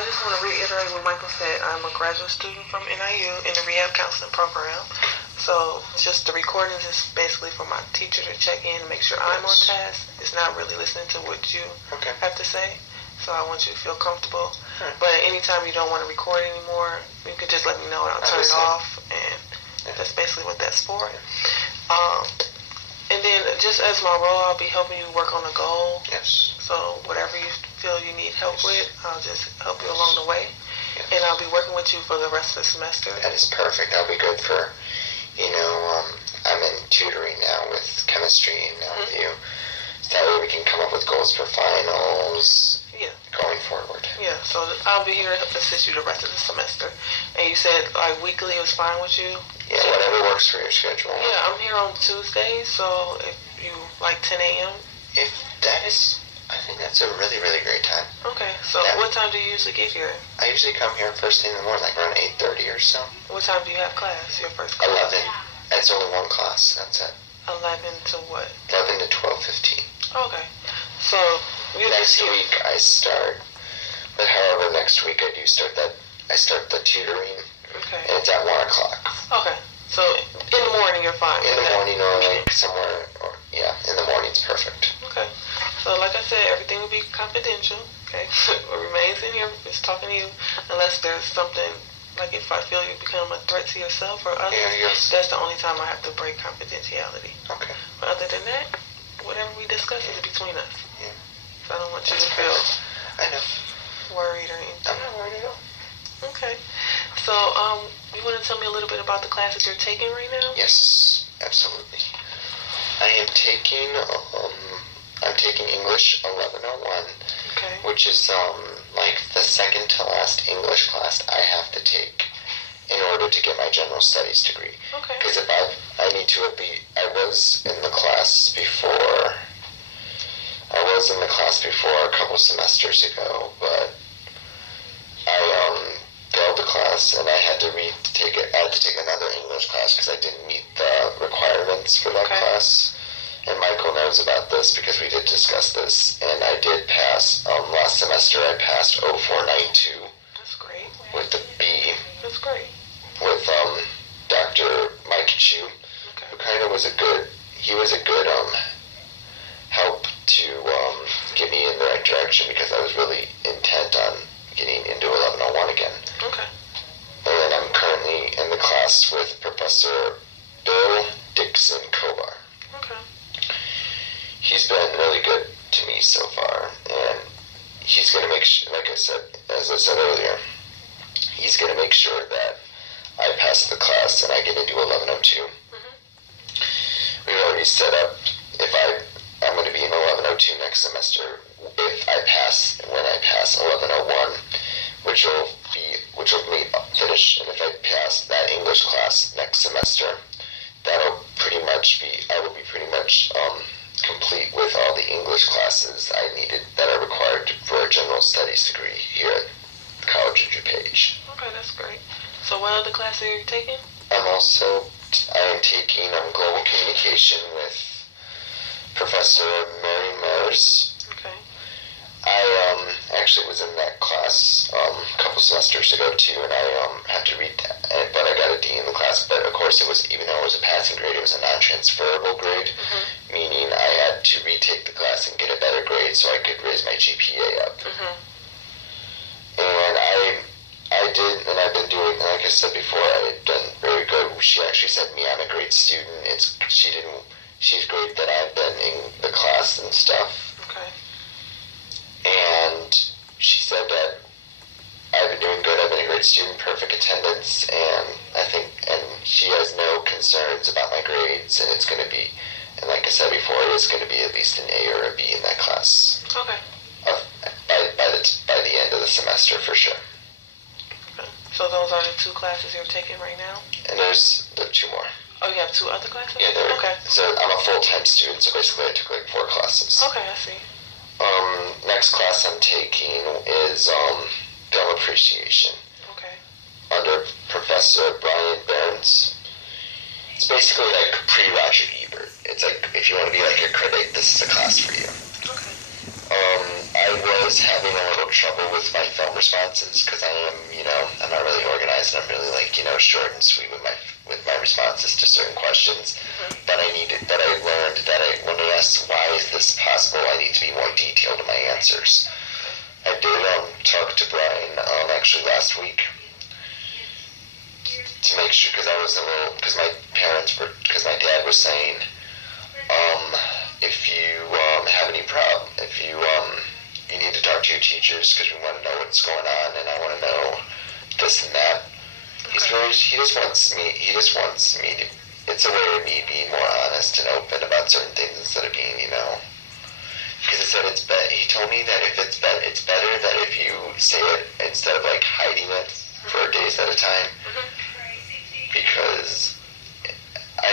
I just want to reiterate what Michael said. I'm a graduate student from NIU in the rehab counseling program. So just the recordings is basically for my teacher to check in and make sure I'm on task. It's not really listening to what you have to say. So I want you to feel comfortable. But anytime you don't want to record anymore, you can just let me know and I'll turn it off. And that's basically what that's for. And then just as my role, I'll be helping you work on a goal. Yes. So whatever you feel you need help with, I'll just help you along the way. Yes. And I'll be working with you for the rest of the semester. That is perfect. That'll be good for, I'm in tutoring now with chemistry and now with you. So that way we can come up with goals for finals going forward. Yeah, so I'll be here to assist you the rest of the semester. And you said like weekly was fine with you? Yeah, whatever works for your schedule. Yeah, I'm here on Tuesdays, so if you like 10 a.m. If that is, I think that's a really, really great time. Okay, so what time do you usually get here? I usually come here first thing in the morning, like around 8:30 or so. What time do you have class, your first class? 11. It's only one class, that's it. 11 to what? 11 to 12:15. Okay, so next week I start, but however next week I do start I start the tutoring. Okay. And it's at 1 o'clock. Okay. So in the morning you're fine. In the morning or like somewhere, in the morning's perfect. Okay. So like I said, everything will be confidential. Okay. What remains in here is talking to you, unless there's something like if I feel you become a threat to yourself or others. That's the only time I have to break confidentiality. Okay. But other than that, whatever we discuss is between us. Yeah. So I don't want you to feel worried or anything. I'm not worried at all. Okay. So, you want to tell me a little bit about the classes you're taking right now? Yes, absolutely. I am taking, I'm taking English 1101, which is, like the second to last English class I have to take in order to get my general studies degree. Okay. Because if I need to I was in the class before a couple semesters ago, but I, failed the class, and I had to take another English class because I didn't meet the requirements for that class. And Michael knows about this because we did discuss this, and I did pass. Last semester I passed 0492. That's great. With the B. That's great. With Dr. Mike Chu, who kind of was a good help to get me in the right direction because I was really intent on getting into 1101 again. Okay. And I'm currently in the class with Professor Bill Dixon Kovar. Okay. He's been really good to me so far, and he's going to make sure, like I said, as I said earlier, he's going to make sure that I pass the class and I get into 1102. We've already set up, I'm going to be in 1102 next semester when I pass 1101, which will finish, and if I pass that English class next semester, I will be pretty much complete with all the English classes I needed that are required for a general studies degree here at the College of DuPage. Okay, that's great. So what other classes are you taking? I am taking global communication with Professor Mary Mers. Okay. I actually was in that class a couple semesters ago too, and I had to read that, but I got a D in the class. But of course, even though it was a passing grade, it was a non-transferable grade, meaning I had to retake the class and get a better grade so I could raise my GPA up. And I did, and I've been doing, like I said before, I had done very good. She actually said to me, I'm a great student. She's great that I've been in the class and stuff. Okay. And she said that I've been doing good. I've been a great student, perfect attendance, and she has no concerns about my grades, and it's going to be, and like I said before, it is going to be at least an A or a B in that class. Okay. By the end of the semester, for sure. Okay. So those are the two classes you're taking right now? And there's 2 more. Oh, you have 2 other classes? Yeah, okay. So I'm a full-time student, so basically I took like 4 classes. Okay, I see. Next class I'm taking is film appreciation. Okay. Under Professor Brian Burns. It's basically like pre-Roger Ebert. It's like, if you want to be like a critic, this is a class for you. Okay. I was was having a little trouble with my film responses because I am, I'm not really organized and I'm really like, short and sweet with my responses to certain questions. But I learned that when I asked why is this possible, I need to be more detailed in my answers. I did talk to Brian actually last week to make sure, because my dad was saying, if you have any problem, if you need to talk to your teachers because we want to know what's going on and I want to know this and that. He just wants me to, it's a way of me being more honest and open about certain things instead of being, because he told me that it's better that if you say it instead of like hiding it for days at a time, because I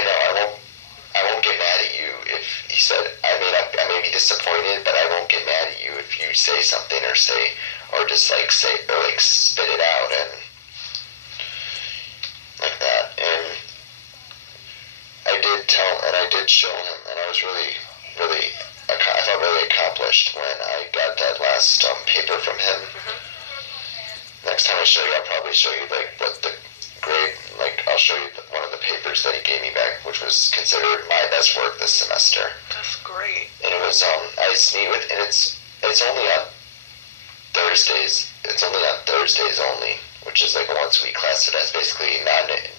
won't get mad at you if he said I may be disappointed, but I won't get mad at you if you say something or just like say or like spit it out and like that. And I did show him, and I was I felt really accomplished when I got that last paper from him. Next time I show you, I'll probably show you like what the grade, like I'll show you one of the papers that he gave me back, which was considered my best work this semester. That's great. And it was I just meet with, and it's only on Thursdays. It's only on Thursdays only, which is like a once a week class. So that's basically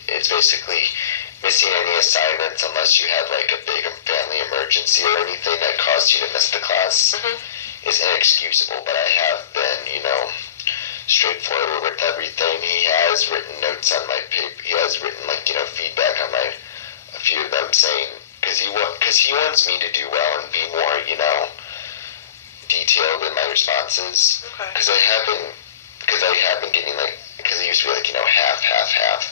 it's basically missing any assignments unless you had like a big family emergency or anything that caused you to miss the class is inexcusable. But I have been, straightforward with everything. He has written notes on my paper. He has written feedback on a few of them saying, because he wants me to do well and be more, detailed in my responses. Because I have been getting because it used to be half.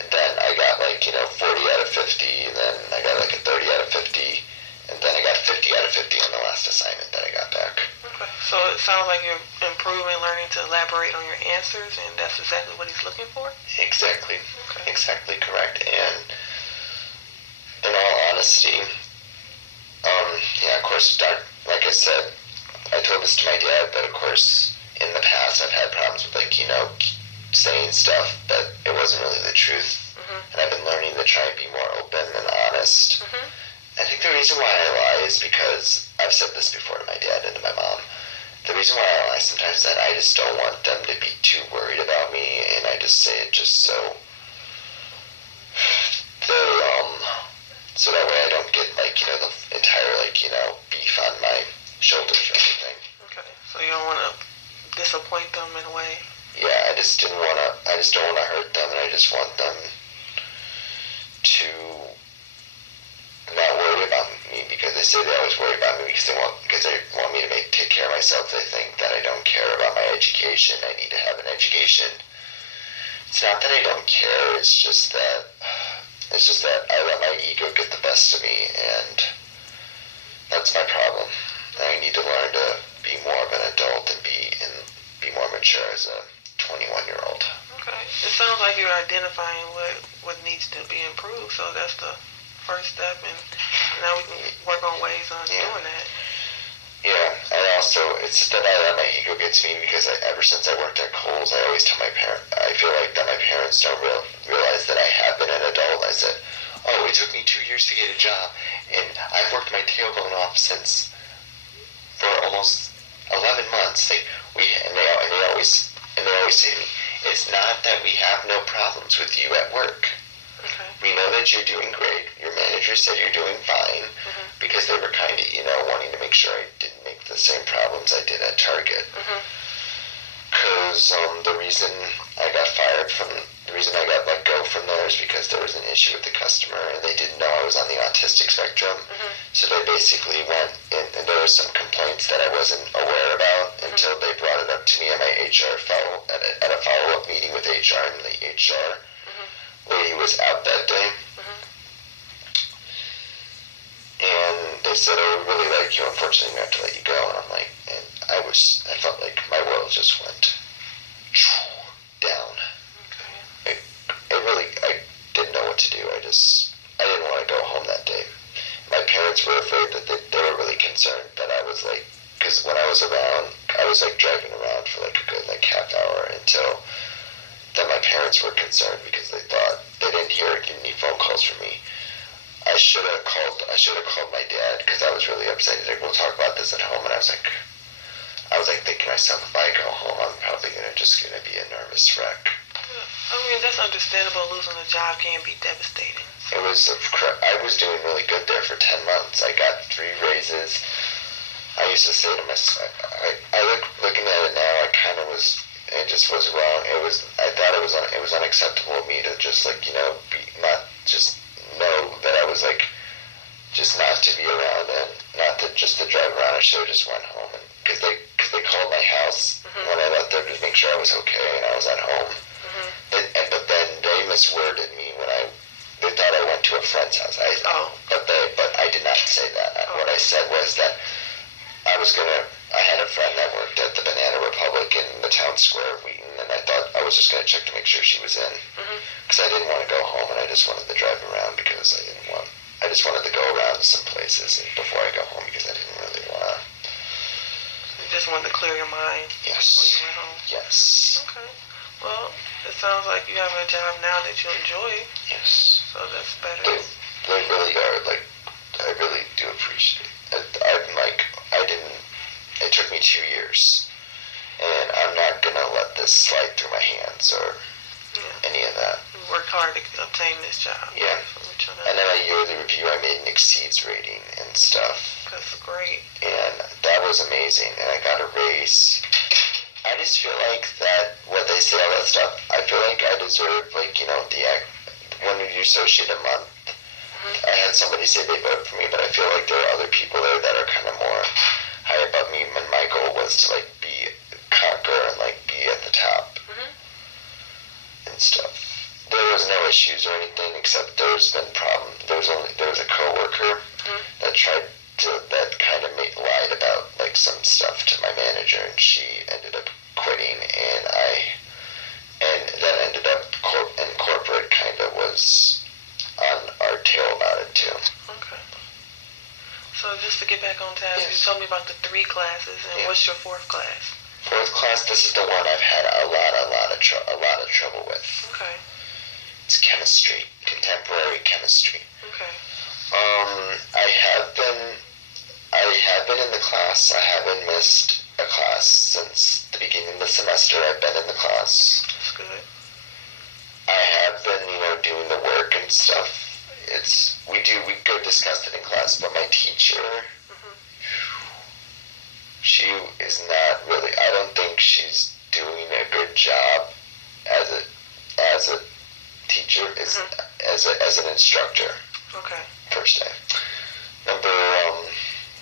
And then I got 40 out of 50, and then I got a 30 out of 50, and then I got 50 out of 50 on the last assignment that I got back. Okay. So it sounds like you're improving, learning to elaborate on your answers, and that's exactly what he's looking for? Exactly. Okay. Exactly correct. And in all honesty, of course, like I said, I told this to my dad, but of course, in the past I've had problems with saying stuff, but it wasn't really the truth. And I've been learning to try and be more open and honest. I think the reason why I lie is because I've said this before to my dad and to my mom. The reason why I lie sometimes is that I just don't want them to be too worried about me, and I just say it just so so that way I don't get the entire beef on my shoulders or anything. Okay, so you don't want to disappoint them in a way. Yeah, I just don't want to hurt them, and I just want them to not worry about me, because they say they always worry about me because they want me to take care of myself. They think that I don't care about my education. I need to have an education. It's not that I don't care. It's just that I let my ego get the best of me, and that's my problem. I need to learn to be more of an adult and be more mature as a 21-year-old. Okay. It sounds like you're identifying what needs to be improved, so that's the first step, and now we can work on ways on doing that. Yeah, and also, it's just that I let my ego get to me, because ever since I worked at Kohl's, I always tell my parents, I feel like that my parents don't realize that I have been an adult. I said, oh, it took me 2 years to get a job, and I've worked my tailbone off for almost 11 months. They always say to me, it's not that we have no problems with you at work. Okay. We know that you're doing great. Your manager said you're doing fine, because they were kind of, wanting to make sure I didn't make the same problems I did at Target. Because the reason I got let go from there is because there was an issue with the customer, and they didn't know I was on the autistic spectrum. So they basically went in, and there were some complaints that I wasn't aware about until they brought it up to me at my HR at a follow-up meeting with HR, and the HR lady was out that day. And they said, oh, we really like you, unfortunately we have to let you go. And I'm like, and I felt like my world just went down. I didn't know what to do. I didn't want to go home that day. My parents were afraid that they were really concerned that I was because when I was around, I was like driving around for like a good like half hour until then my parents were concerned because they thought they didn't hear any phone calls from me. I should have called my dad because I was really upset. He's like, we'll talk about this at home. And I was like thinking to myself, if I go home, I'm probably just gonna be a nervous wreck. I mean, that's understandable. Losing a job can be devastating. It was, I was doing really good there for 10 months. I got 3 raises. I used to say to myself, looking at it now, I kind of was, it just was wrong. I thought it was unacceptable of me to just like, not just know that I was like, just not to be around and not to just to drive around. I should have just went home, and because they called my house when I left there to make sure I was okay and I was at home. But then they misworded me when they thought I went to a friend's house. But I did not say that. What I said was that I had a friend that worked at the Banana Republic in the town square of Wheaton, and I thought I was just going to check to make sure she was in, because I didn't want to go home, and I just wanted to drive around because I just wanted to go around to some places before I go home because I didn't really want to. You just wanted to clear your mind. Yes. Before you went home. Yes. Okay. Well, it sounds like you have a job now that you enjoy. Yes. So that's better. They really are, like, I really do appreciate it. It took me 2 years, and I'm not going to let this slide through my hands or any of that. You worked hard to obtain this job. Yeah. And then a yearly review, I made an exceeds rating and stuff. That's great. And that was amazing, and I got a raise. I just feel like that, what they say, all that stuff, I feel like I deserve, like, when you associate a month, I had somebody say they voted for me, but I feel like there are other people there that are kind of more high above me, and my goal was to, like, conquer and, like, be at the top and stuff. There was no issues or anything, except there's been problems. There was a coworker that kind of lied about, like, some stuff to my manager, and she ended up quitting, and that ended up in corporate kind of was on our tail about it too. Okay. So just to get back on task, yes. You told me about the 3 classes, and what's your 4th class? 4th class, this is the one I've had a lot of trouble with. Okay. It's chemistry, contemporary chemistry. Okay. I have been in the class. I haven't missed a class since the beginning of the semester. I've been in the class. That's good. I have been, doing the work and stuff. We go discuss it in class, but my teacher, she is not really, I don't think she's doing a good job as a teacher, as an instructor. Okay. First day.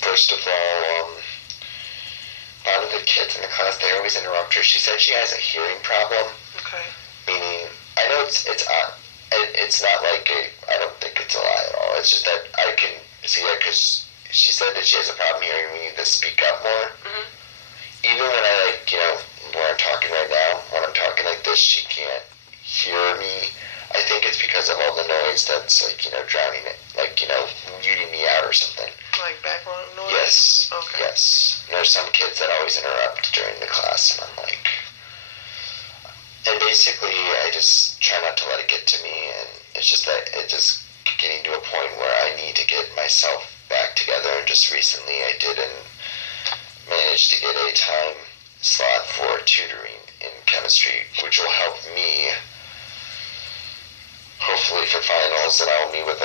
First of all, a lot of the kids in the class, they always interrupt her. She said she has a hearing problem. Okay. Meaning, I know it's not like I don't think it's a lie at all. It's just that I can see that because she said that she has a problem hearing. We need to speak up more. Even when where I'm talking right now, when I'm talking like this, she can't hear me. I think it's because of all the noise that's drowning it, muting me out or something. Like background noise? Yes. Okay. Yes. And there's some kids that always interrupt during the class, and I'm like, and basically I just try not to let it get to me, and it's just that it just getting to a point where I need to get myself back together, and just recently I didn't manage to get a time slot for tutoring in chemistry, which will help me hopefully for finals, and I'll meet with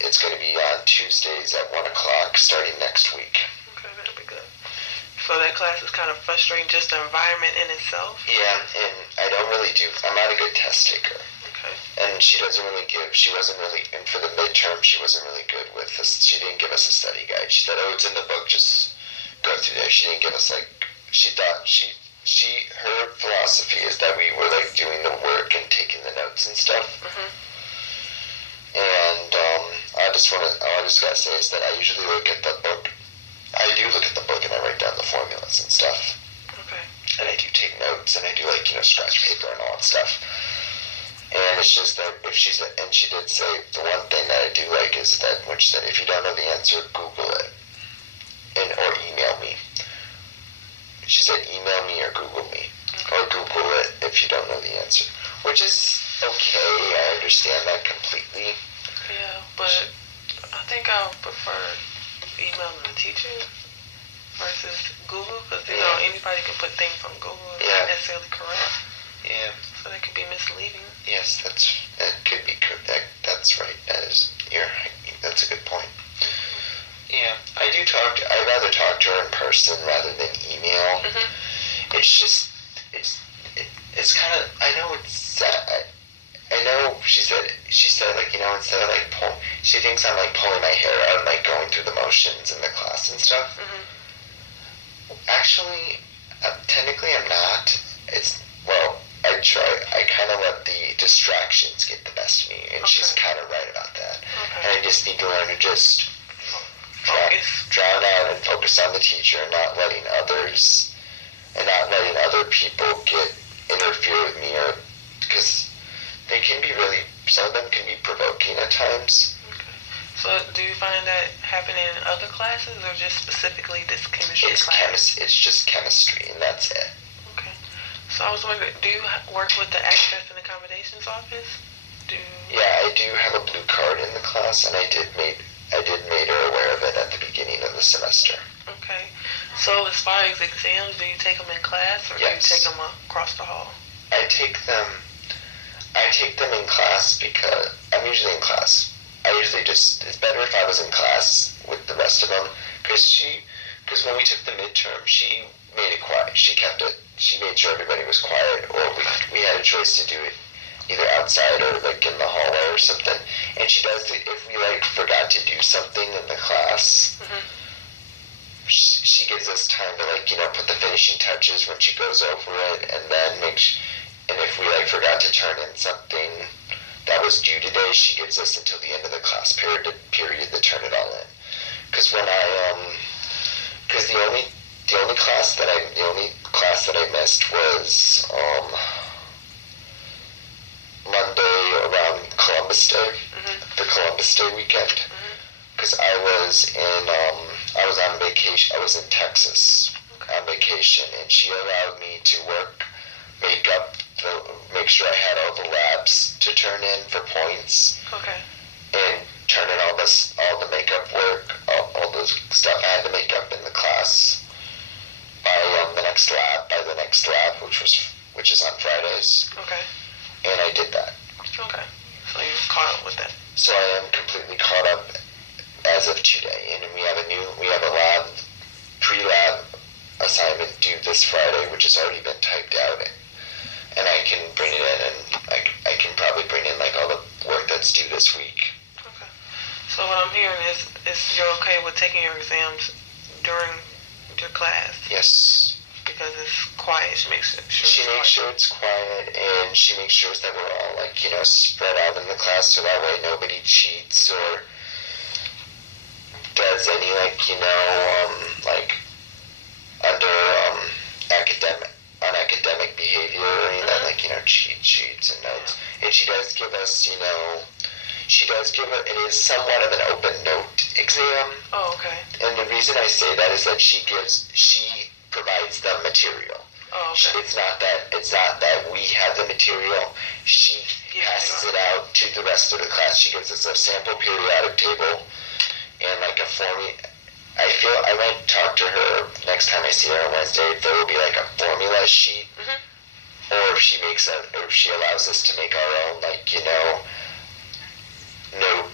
it's going to be on Tuesdays at 1 o'clock starting next week. Okay, that'll be good. So that class is kind of frustrating, just the environment in itself? Yeah, and I'm not a good test taker. Okay. And she wasn't really, and for the midterm, she wasn't really good with this. She didn't give us a study guide. She said, it's in the book, just go through there. She didn't give us, she thought, her philosophy is that we were, doing the work and taking the notes and stuff. And all I just gotta say is that I usually look at the book. I do look at the book and I write down the formulas and stuff. Okay. And I do take notes and I do scratch paper and all that stuff. And it's just that and she did say the one thing that I do like is that when she said if you don't know the answer, Google it or email me. which is okay. I understand that completely. Yeah, but I think I would prefer emailing the teacher versus Google, because you know anybody can put things on Google and not necessarily correct. Yeah. So that could be misleading. Yes, that could be correct. That's right. That's a good point. Yeah, I'd rather talk to her in person rather than email. It's just, it's kind of, I know it's sad. I know she said like, you know, instead of like she thinks I'm like pulling my hair out and like going through the motions in the class and stuff. Actually, technically I'm not. I kind of let the distractions get the best of me, and she's kind of right about that. And I just need to learn to just drown out and focus on the teacher, and not letting other people interfere with me, or because some of them can be provoking at times. So do you find that happening in other classes, or just specifically this chemistry class? It's just chemistry, and that's it. Okay. So I was wondering, do you work with the Access and Accommodations Office? Yeah, I do have a blue card in the class, and I did make her aware of it at the beginning of the semester. Okay. So as far as exams, do you take them in class, or do you take them across the hall? I take them in class because I'm usually in class. It's better if I was in class with the rest of them, because when we took the midterm, she made it quiet. She made sure everybody was quiet, or we had a choice to do it either outside or like in the hallway or something. And she does it if we like forgot to do something in the class. She gives us time to like, you know, put the finishing touches when she goes over it, and then and if we like forgot to turn in something that was due today, she gives us until the end of the class period to turn it all in. Because the only class that I missed was Monday around Columbus Day, the Columbus Day weekend. Because I was on vacation. I was in Texas on vacation, and she allowed me to make sure I had all the labs to turn in for points. Okay. And turn in all the makeup work, all the stuff I had to make up in the class by the next lab, which is on Fridays. Okay. And I did that. Okay. So you're caught up with that. So I am completely caught up as of today, and we have a pre-lab assignment due this Friday, which has already been typed out, and I can bring it in, and I can probably bring in like all the work that's due this week. Okay. So what I'm hearing is you're okay with taking your exams during your class? Yes. Because it's quiet. She makes sure it's quiet, and she makes sure that we're all like, you know, spread out in the class, so that way nobody cheats or does any like, you know, like under academic behavior or any of that, like, you know, cheat sheets and notes. And she does give us, you know, it is somewhat of an open note exam. Oh, okay. And the reason I say that is that she provides the material. Oh, okay. It's not that we have the material. She passes it out to the rest of the class. She gives us a sample periodic table and like a formula. I might talk to her next time I see her on Wednesday. There will be like a formula sheet, or if she allows us to make our own, like, you know,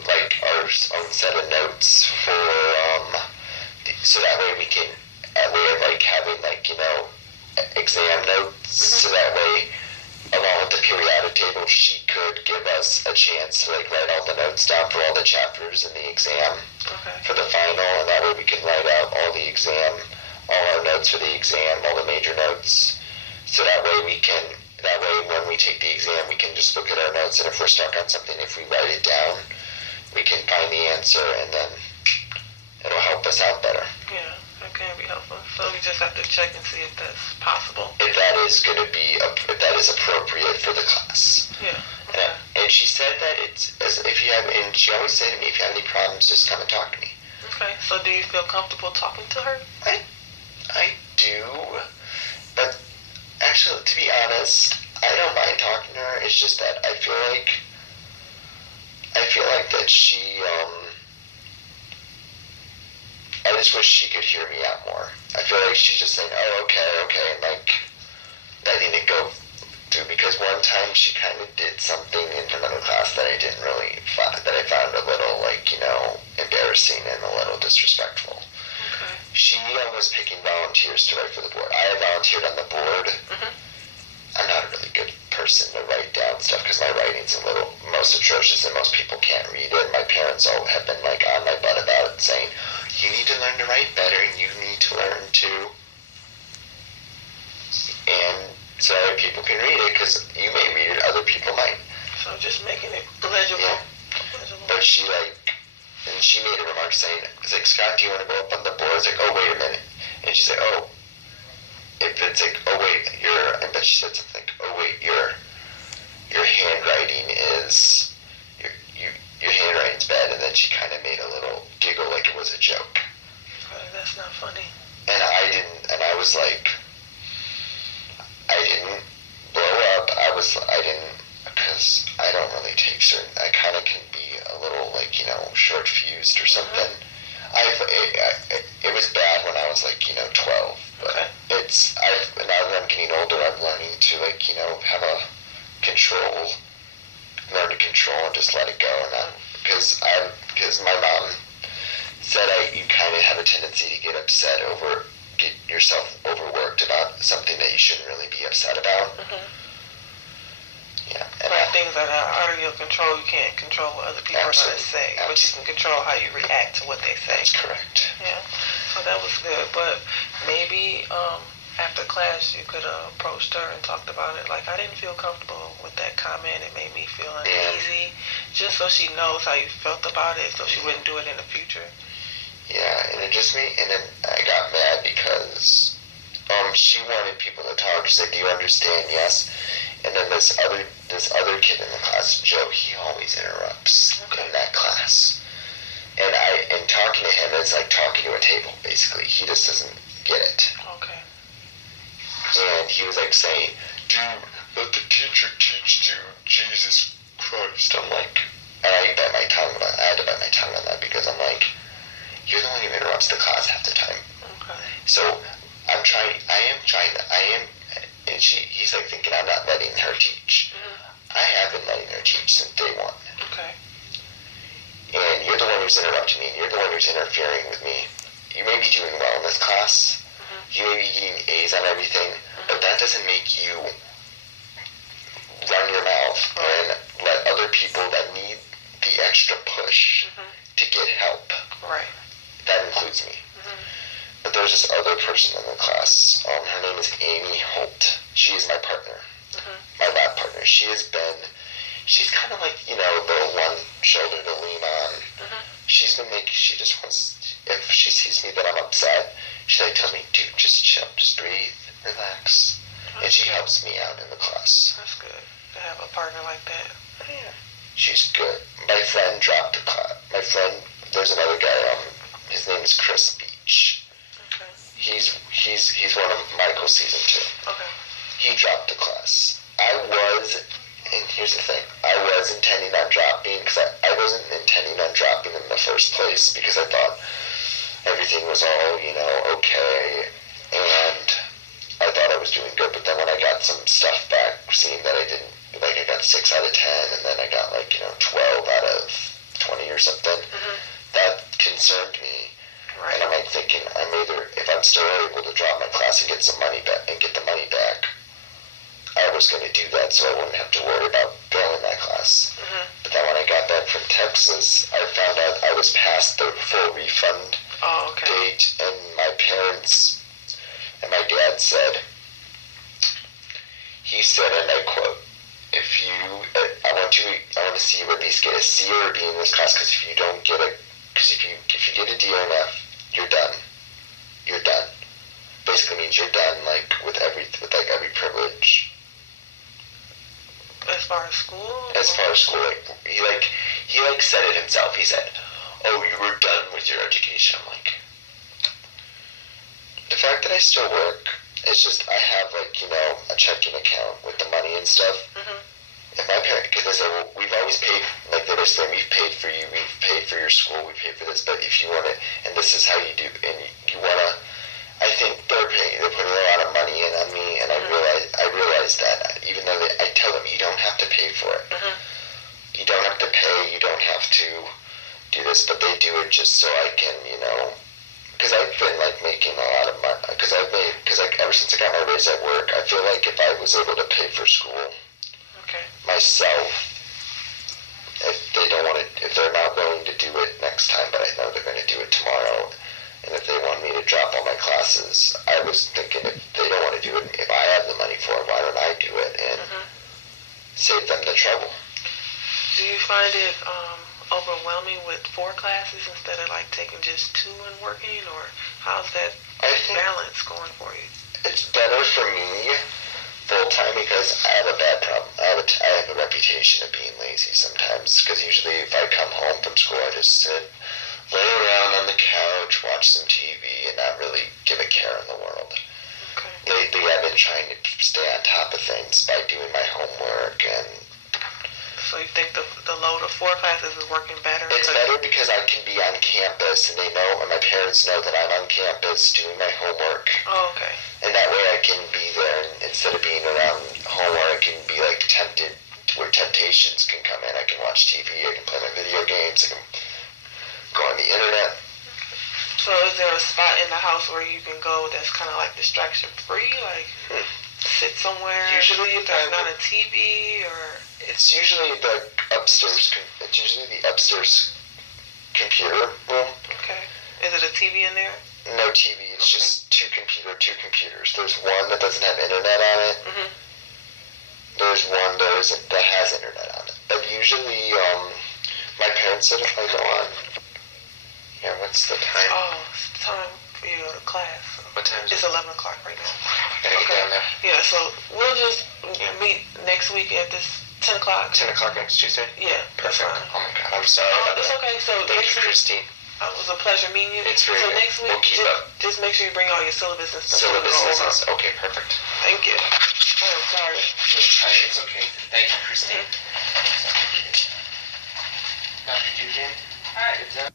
like our own set of notes for so that way we can, a way of like having like, you know, exam notes, so that way along with the periodic table she could give us a chance to like write all the notes down for all the chapters in the exam for the final, and that way we can write out all our notes for the exam, all the major notes, so that way when we take the exam we can just look at our notes, and if we're stuck on something, if we write it down, we can find the answer, and then it'll help us out better. Yeah, that can be helpful. So we just have to check and see if that's possible. If that is appropriate for the class. Yeah. Okay. And she said that and she always said to me, if you have any problems, just come and talk to me. Okay. So do you feel comfortable talking to her? I do. But actually, to be honest, I don't mind talking to her. It's just that I feel like that she, I just wish she could hear me out more. I feel like she's just saying, oh, okay, and like, letting it go through, because one time she kind of did something in another class that I didn't really, that I found a little, like, you know, embarrassing and a little disrespectful. Okay. She was picking volunteers to write for the board. I had volunteered on the board. Mm-hmm. I'm not a really good person to write down stuff because my writing's a little most atrocious and most people can't read it. My parents all have been like on my butt about it, saying, you need to learn to write better and you need to learn to, and so other people can read it, because you may read it, other people might. So just making it legible. Yeah. But she and she made a remark saying, it's like, Scott, do you want to go up on the board? It's like, oh, wait a minute. And she said, oh, if it's like, oh, wait, and then she said something like, oh, wait, your handwriting is, your handwriting's bad, and then she kind of made a little giggle like it was a joke. That's not funny. And I was like, I didn't blow up, because I don't really take certain, I kind of can be a little, like, you know, short-fused or something. It was bad when I was, like, you know, 12, but now that I'm getting older, I'm learning to, like, you know, learn to control and just let it go, and because my mom said you kind of have a tendency to get yourself overworked about something that you shouldn't really be upset about. Mm-hmm. Yeah. Like things that are out of your control, you can't control what other people are going to say, but you can control how you react to what they say. That's correct. Yeah. So that was good, but maybe after class you could have approached her and talked about it. Like, I didn't feel comfortable with that comment. It made me feel uneasy. Just so she knows how you felt about it, so she wouldn't do it in the future. Yeah, and then I got mad because she wanted people to talk. She said, do you understand? Yes. And then this other kid in the class, Joe, he always interrupts in that class. And talking to him is like talking to a table, basically. He just doesn't get it. Okay. And he was like saying, dude, let the teacher teach you, Jesus Christ. I'm like, and I had to bite my tongue on that, because I'm like, you're the one who interrupts the class half the time. Okay. So and he's like thinking I'm not letting her teach. Mm-hmm. I have been letting her teach since day one. Okay. And you're the one who's interrupting me, and you're the one who's interfering with me. You may be doing well in this class. Mm-hmm. You may be getting A's on everything, but that doesn't make you run your mouth and let other people that need the extra push to get help. Right. That includes me. Mm-hmm. But there's this other person in the class. Her name is Amy Holt. She is my partner, my lab partner. She's kind of like, you know, the one shoulder to lean on. She just wants, if she sees me that I'm upset, she like tells me, dude, just chill, just breathe, relax. And she helps me out in the class. That's good to have a partner like that. Yeah. She's good. My friend dropped the class. There's another guy, his name is Chris Beach. Okay. He's one of Michael's season 2. Okay. He dropped the class. And here's the thing, I was intending on dropping, because I wasn't intending on dropping in the first place, because I thought everything was all, you know, okay, and I thought I was doing good, but then when I got some stuff back, seeing that I didn't, like I got 6 out of 10, and then I got like, you know, 12 out of 20 or something, that concerned me. Right. And I'm like thinking, if I'm still able to drop my class and get some money back, and get the money back, I was going to do that so I wouldn't have to worry about failing that class. But then when I got back from Texas, I found out I was past the full refund date, and my parents and my dad said, he said, and I quote, I want to see you at least get a C or a B in this class, because if you don't get if you get a D or an F, you're done. You're done. Basically means you're done, like, with every privilege. As far as school? As far as school, he said it himself. He said, oh, you were done with your education. I'm like, the fact that I still work It's just I have a checking account with the money and stuff. Mm-hmm. If my parents, because they say, well, we've always paid, like they were saying, we've paid for you, we've paid for your school, we paid for this, but if you want to, and this is how you do, and you want to, I think they're putting a lot of money in on me, and I realize that, even though I tell them, you don't have to pay for it. Mm-hmm. You don't have to pay, you don't have to do this, but they do it just so I can, because I've been making a lot of money, because ever since I got my raise at work, I feel like if I was able to pay for school myself, if they're not willing to do it next time, but I know they're going to do it tomorrow, and if they want me to drop all my classes, I was thinking if they don't want to do it, if I have the money for it, why don't I do it and save them the trouble? Do you find it overwhelming with 4 classes instead of taking just 2 and working, or how's that balance going for you? It's better for me full time because I have a bad problem. I have a reputation of being lazy sometimes, because usually if I come home from school, I just sit, lay around on the couch, watch some TV, and not really give a care in the world. Okay. Lately, I've been trying to stay on top of things by doing my homework. And so you think the load of 4 classes is working better? It's better because I can be on campus, and they know, and my parents know that I'm on campus doing my homework. Oh, okay. And that way I can be there, and instead of being around homework, I can be tempted to where temptations can come in. I can watch TV, I can play my video games, I can go on the internet. So is there a spot in the house where you can go that's kind of distraction free, sit somewhere? Usually that's not a TV, or it's usually the upstairs. It's usually the upstairs computer room. Okay. Is it a TV in there? No TV. It's just two computers. There's one that doesn't have internet on it. Mm-hmm. There's one that has internet on it. But usually, my parents said if I go on. Yeah, what's the time? Oh, it's time for you to go to class. So. What time is it? It's 11 o'clock right now. Gotta get down there. Yeah, so we'll just meet next week at this 10 o'clock. 10 o'clock next Tuesday? Yeah, that's perfect. fine. Oh my God, I'm sorry. It's okay. So Thank next you, week, Christine. it was a pleasure meeting you. It's very so good. next week, We'll keep up. Just make sure you bring all your syllabus and stuff. Syllabus. Okay, perfect. Thank you. I'm sorry. It's okay. Thank you, Christine. Mm-hmm. Dr. Dugan. Hi.